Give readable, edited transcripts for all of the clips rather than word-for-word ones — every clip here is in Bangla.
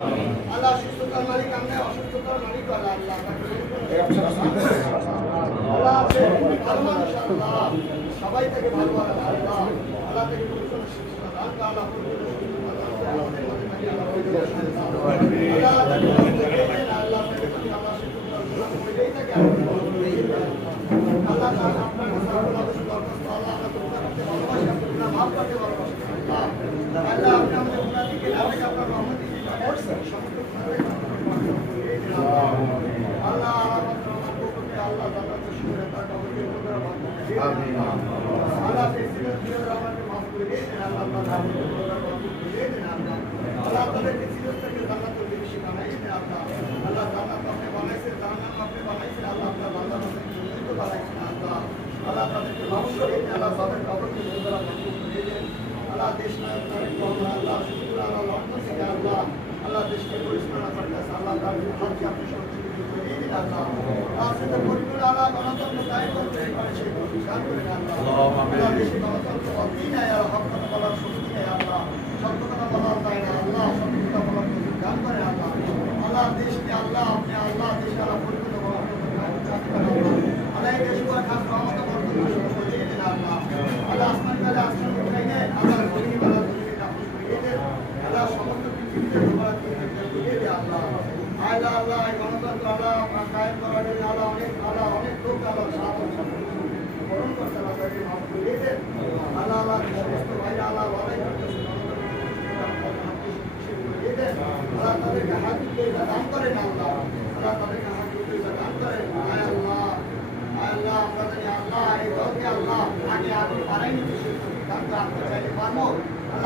আল্লাহ সুস্থতার মালিক, আমরা অসুস্থতার মালিক আল্লাহ। আল্লাহ আছে ভালো মানুষ আল্লাহ, সবাই থেকে ভালো আল্লাহ। আল্লাহ থেকে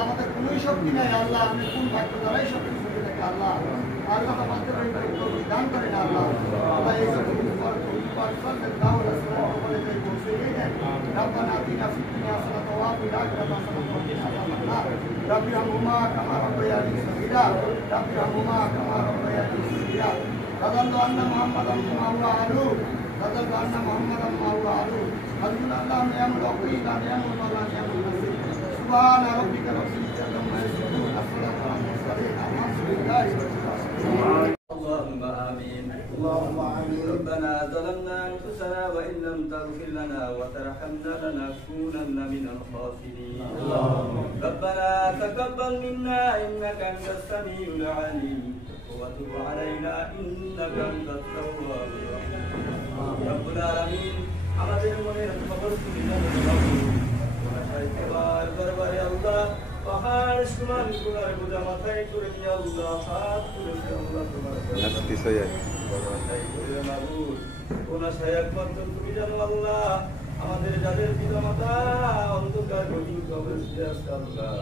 আমাদের কোন শক্তি নাই আল্লাহ, আপনি কোন ভাগ্য দ্বারাই শক্তি থাকে আল্লাহ। আল্লাহ আমাদের দান করেন আল্লাহ। আল্লাহ এই সকল ربنا آتنا في الدنيا حسنة وفي الآخرة حسنة وقنا عذاب النار رب ارحمهما كما ربياني صغيرا رب ارحمهما كما ربياني صغيرا ظننت أن محمدا معه أهله ظننت أن محمدا معه أهله حسبنا الله ونعم الوكيل ونعم المولى ونعم النصير سبحان ربك رب العزة عما يصفون السلام على المرسلين الحمد لله رب العالمين. اللهم آمين. اللهم آمين. ربنا ظلمنا أنفسنا وإن لم تغفر لنا وترحمنا لنكونن من الخاسرين. ربنا تقبل منا إنك أنت السميع العليم وتب علينا إنك أنت التواب الرحيم. رب العالمين আমাদের মনের খবর তুমি জানো এবার দরবারে আল্লাহ পাহাড় সমান গুনার বোঝা মাথায় করে নিয়ে আল্লাহ হাত তুলেছে আল্লাহ তোমার তুমি জানো আল্লাহ আমাদের যাদের পিতা মাতা অন্ধকার গভীর কবরে শুয়ে আছে আল্লাহ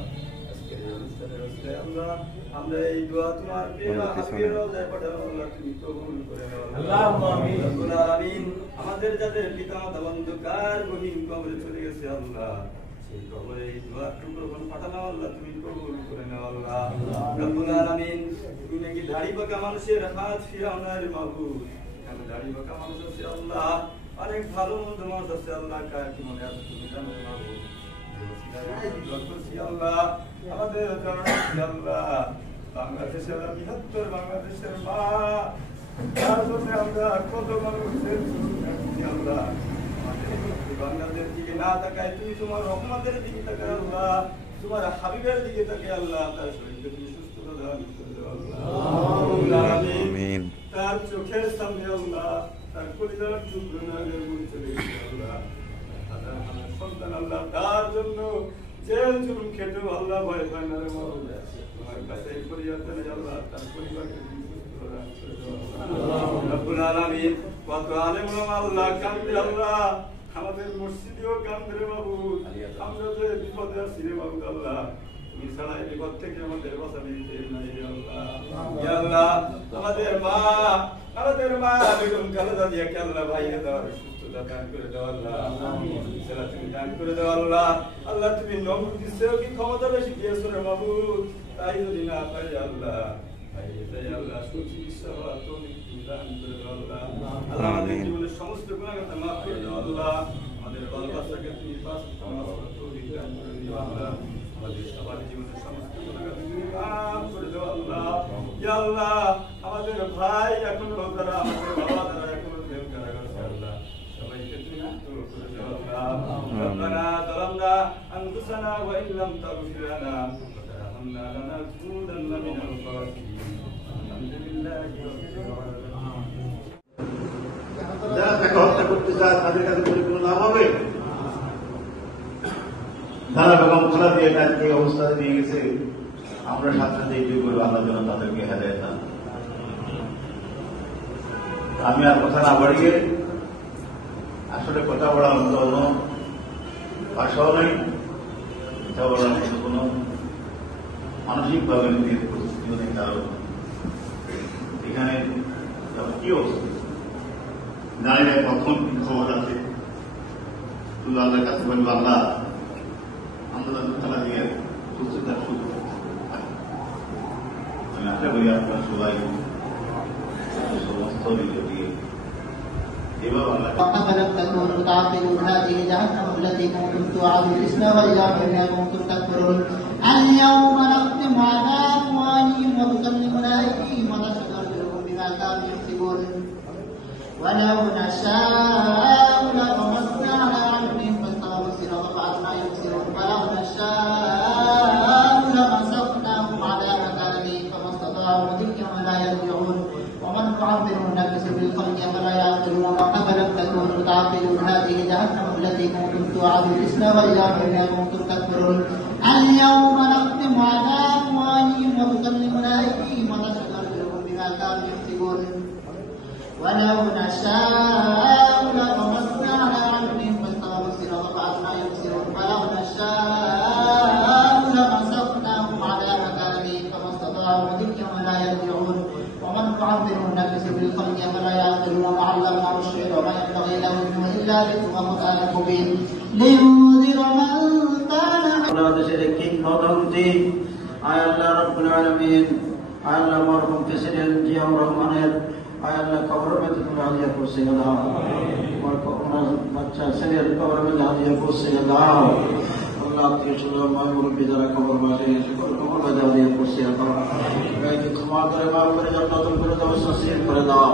আজকের এই অনুষ্ঠানের রসিলায় আল্লাহ আমরা এই দোয়া তোমার প্রিয় হাবিবের রওজায় পাঠানো আল্লাহ তুমি কবুল করে নাও আল্লাহুম্মা আমিন। রব্বুল আলামিন আমাদের যাদের পিতা মাতা অন্ধকার গভীর কবরে চলে গেছে আল্লাহ সেই কবরে এই দোয়া টুকরো পাঠানো আল্লাহ তুমি কবুল করে নাও আল্লাহ। রব্বুল আলামিন তুমি নাকি দাড়ি পাকা মানুষের হাত ফিরানোর মাবুদ, এখানে দাড়ি পাকা মানুষ আছে আল্লাহ, অনেক ভালো মন্দ মানুষ আছে আল্লাহ, কার কি মনে আছে তুমি জানো মাবুদ। আমাদের আল্লাহ বাংলাদেশের বৃহত্তর বাংলাদেশের মা তার জন্য আমরা কত মানুষের আল্লাহ বাংলাদেশের দিকে না তাকায় তুমি তোমার রহমতের দিকে তাকায় আল্লাহ, তোমার হাবিবের দিকে তাকায় আল্লাহ, তার শরীরকে তুমি সুস্থতা দান করে দাও আল্লাহ। আমিন। তার চোখের সামনে আল্লাহ তার কলিজার টুকরো নাগের মুড়ি চলে গেছে আল্লাহ, সন্তান আল্লাহ তার জন্য জেল জুলুম খেটেও আল্লাহ ভয় পায় না রে মাওলা, তোমার কাছে ফরিয়াদ জানাই আল্লাহ তার পরিবারকে রব্বুল আলামিন কত আলেম ওলামা আল্লাহ কান্দে আল্লাহ, আমাদের মসজিদেও কান্দে রে মাবুদ, আমরা যে বিপদে আছি রে মাবুদ আল্লাহ তুমি ছাড়া এই বিপদ থেকে আমাদের বাঁচাতে নাই রে আল্লাহ। ইয়া আল্লাহ আমাদের মা বেগম খালেদা জিয়াকে আল্লাহ ভাইয়ে দাও সুস্থতা দান করে দাও আল্লাহ, সেটা তুমি দান করে দাও আল্লাহ। আল্লাহ তুমি নবুদ দিয়েছো কি ক্ষমতা বেশি দিয়েছো রে মাবুদ, তাই যদি না পারি আল্লাহ আল্লাহ সুচি বিশ্বাস তুমি দান করে দাও আল্লাহ। আল্লাহ আমাদের জীবনের সমস্ত গুনাহকে মাফ করে দাও আল্লাহ, আমাদের বাল বাচ্চাকে তুমি পাঁচ মাফ দান করে দিও আল্লাহ, আমাদের সবার জীবনের সমস্ত গুনাহকে তুমি মাফ করে দাও আল্লাহ। ইয়া আল্লাহ আমাদের ভাই এখনো তারা আমাদের বাবা তারা এখনো জেল কারাগারে আল্লাহ সবাইকে তুমি মুক্ত করে দাও আল্লাহ রব্বানা যালামনা আনফুসানা ওয়া ইন লাম তাগফির লানা ওয়া তারহামনা লানাকুনান্না মিনাল খাসিরিন আলহামদুলিল্লাহি রাব্বিল আলামিন। যারা তাকে হত্যা করতে চায় তাদের কাছে পরিপূর্ণ লাভ হবে। যারা বেগম খালেদা জিয়াকে এই অবস্থায় নিয়ে গেছে, আমরা সাথে সাথে এই করে আল্লাহ যেন তাদেরকে হেদায়েত দান। আমি আর কথা না বাড়িয়ে আসলে কথা বলার মতো কোনো ভাষাও নেই, কথা বলার মতো কোনো মানসিকভাবে নিজের প্রস্তুতিও নেই। কারণ এখানে কি অবস্থা জানি না কখন কি খবর আছে, শুধু আল্লাহর কাছে বলবো আল্লাহ আন্দোলন খেলা দিয়ে সুস্থতার সুযোগ আমি আশা করি আপনার সবাই সমস্ত বিজয় দিয়ে أفلم تكونوا تعقلون هذه جهنم التي كنتم توعدون اصلوها إذا كنتم تكفرون اليوم نختم على أفواههم وتكلمنا أيديهم ونشهد أرجلهم بما كانوا يكسبون ولو نشاء لطمسنا على أعينهم فاستبقوا الصراط فأنى يبصرون ولو نشاء لمسخناهم على مكانهم فما استطاعوا مضيا ولا يرجعون ومن نعمره نكسه بالخلق فلا يعقلون أفلم تكونوا تعقلون هذه جهنم التي كنتم توعدون اصلوها إذا كنتم تكفرون اليوم نختم على أفواههم وتكلمنا أيديهم ونشهد أرجلهم بما كانوا يكسبون ولو نشاء لطمسنا على أعينهم فاستبقوا الصراط فأنى يبصرون ولو نشاء لمسخناهم على مكانهم فما استطاعوا مضيا ولا يرجعون ومن نعمره نكسه بالخلق فلا يعقلون وعلمناه الشعر وما ينبغي له إلا ذكر وقرآن مبين لينذر من كان বাংলাদেশের কিংবদন্তি আয় আল্লাহ রাব্বুল আলামিন, আয় আল্লাহ মরহুম প্রেসিডেন্ট জিয়াউর রহমানের আয় আল্লাহ কবরের মধ্যে তুমি হাদিয়া পৌঁছে দাও, আমার বাচ্চা ছেলের কবরের মধ্যে হাদিয়া পৌঁছে দাও আল্লাহ। মুরব্বী যারা কবর মাঝে কবর মাঝে হাদিয়া পৌঁছে দাও, গাইকে ক্ষমা করে মাফ করে জান্নাতুল ফেরদাউস নসিব করে দাও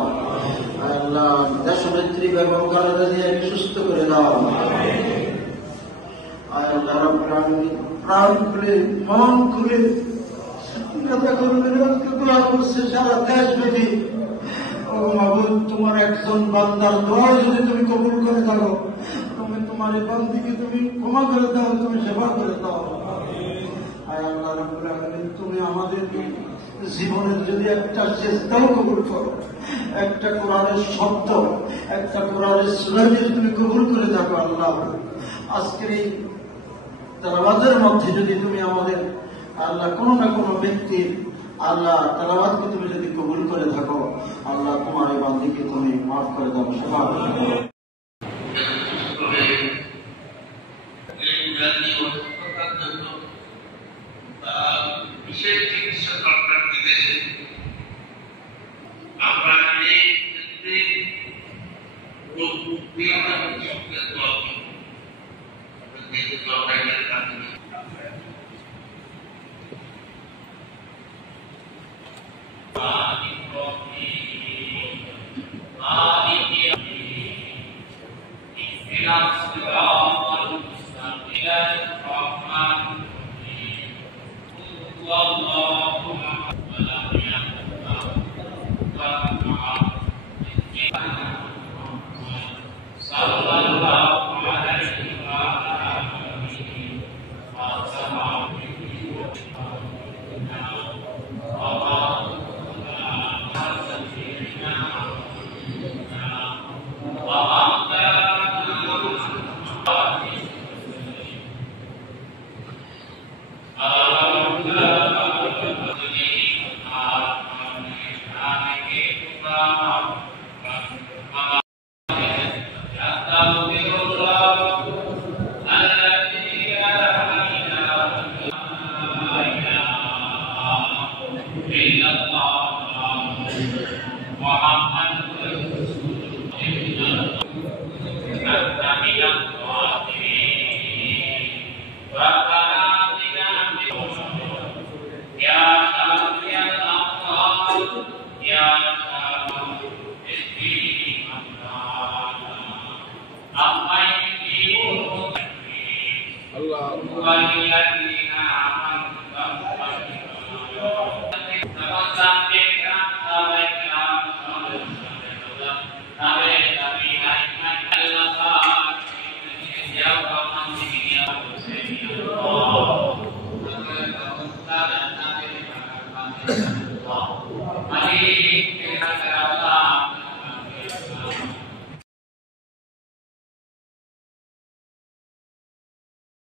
আয় আল্লাহ। দেশনেত্রী বেগম খালেদা জিয়াকে সুস্থ করে দাও আয় আল্লাহ রাব্বুল আলামিন। প্রাণ খুলে মন খুলে নেতা কর্মীরা আজকে দোয়া করছে সারা দেশব্যাপী। ও মাবুদ, তোমার একজন বান্দার দোয়া যদি তুমি কবুল করে থাকো, তুমি তোমার এই বান্দিকে তুমি ক্ষমা করে দাও, তুমি সেবা করে দাও আয় আল্লাহ রাব্বুল আলামিন। তুমি আমাদের জীবনের যদি একটা চেষ্টাও কবুল করো, একটা কোরআনের শব্দ, একটা কোরআনের সূরা যদি তুমি কবুল করে থাকো আল্লাহ, আজকের এই তেলাওয়াতের মধ্যে যদি তুমি আমাদের আল্লাহ কোনো না কোনো ব্যক্তির আল্লাহ তেলাওয়াতকে তুমি যদি কবুল করে থাকো আল্লাহ, তোমার এই বান্দিকে তুমি মাফ করে দাও, সেবা করে দাও। বিশেষ চিকিৎসা দরকার বিদেশে আমরা এই ক্ষেত্রে রোগ মুক্তি Ya Allah